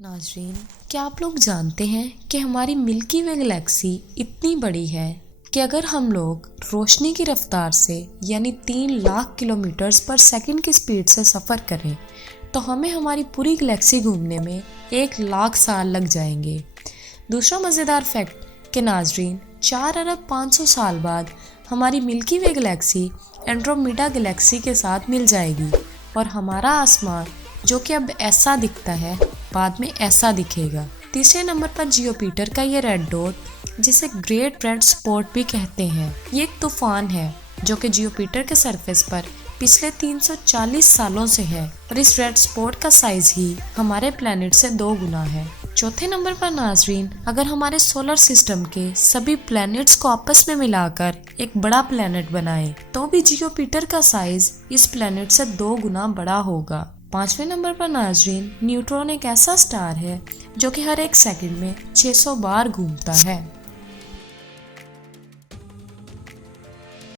नाजरीन, क्या आप लोग जानते हैं कि हमारी मिल्की वे गैलेक्सी इतनी बड़ी है कि अगर हम लोग रोशनी की रफ्तार से यानी 3 लाख किलोमीटर्स पर सेकंड की स्पीड से सफ़र करें तो हमें हमारी पूरी गैलेक्सी घूमने में 1 लाख साल लग जाएंगे। दूसरा मज़ेदार फैक्ट कि नाजरीन 4 अरब 500 साल बाद हमारी मिल्की वे गैलेक्सी एंड्रोमेडा गैलेक्सी के साथ मिल जाएगी और हमारा आसमान जो कि अब ऐसा दिखता है बाद में ऐसा दिखेगा। तीसरे नंबर पर जियोपीटर का ये रेड डॉट जिसे ग्रेट रेड स्पॉट भी कहते हैं, ये एक तूफान है जो कि जियोपीटर के सरफेस पर पिछले 340 सालों से है और इस रेड स्पॉट का साइज ही हमारे प्लेनेट से 2 गुना है। चौथे नंबर पर नाजरीन, अगर हमारे सोलर सिस्टम के सभी प्लैनेट्स को आपस में मिलाकर एक बड़ा प्लैनेट बनाए तो भी जियोपीटर का साइज इस प्लैनेट से 2 गुना बड़ा होगा। 5वें नंबर पर नाजरीन, न्यूट्रॉन एक ऐसा स्टार है जो कि हर 1 सेकंड में 600 बार घूमता है।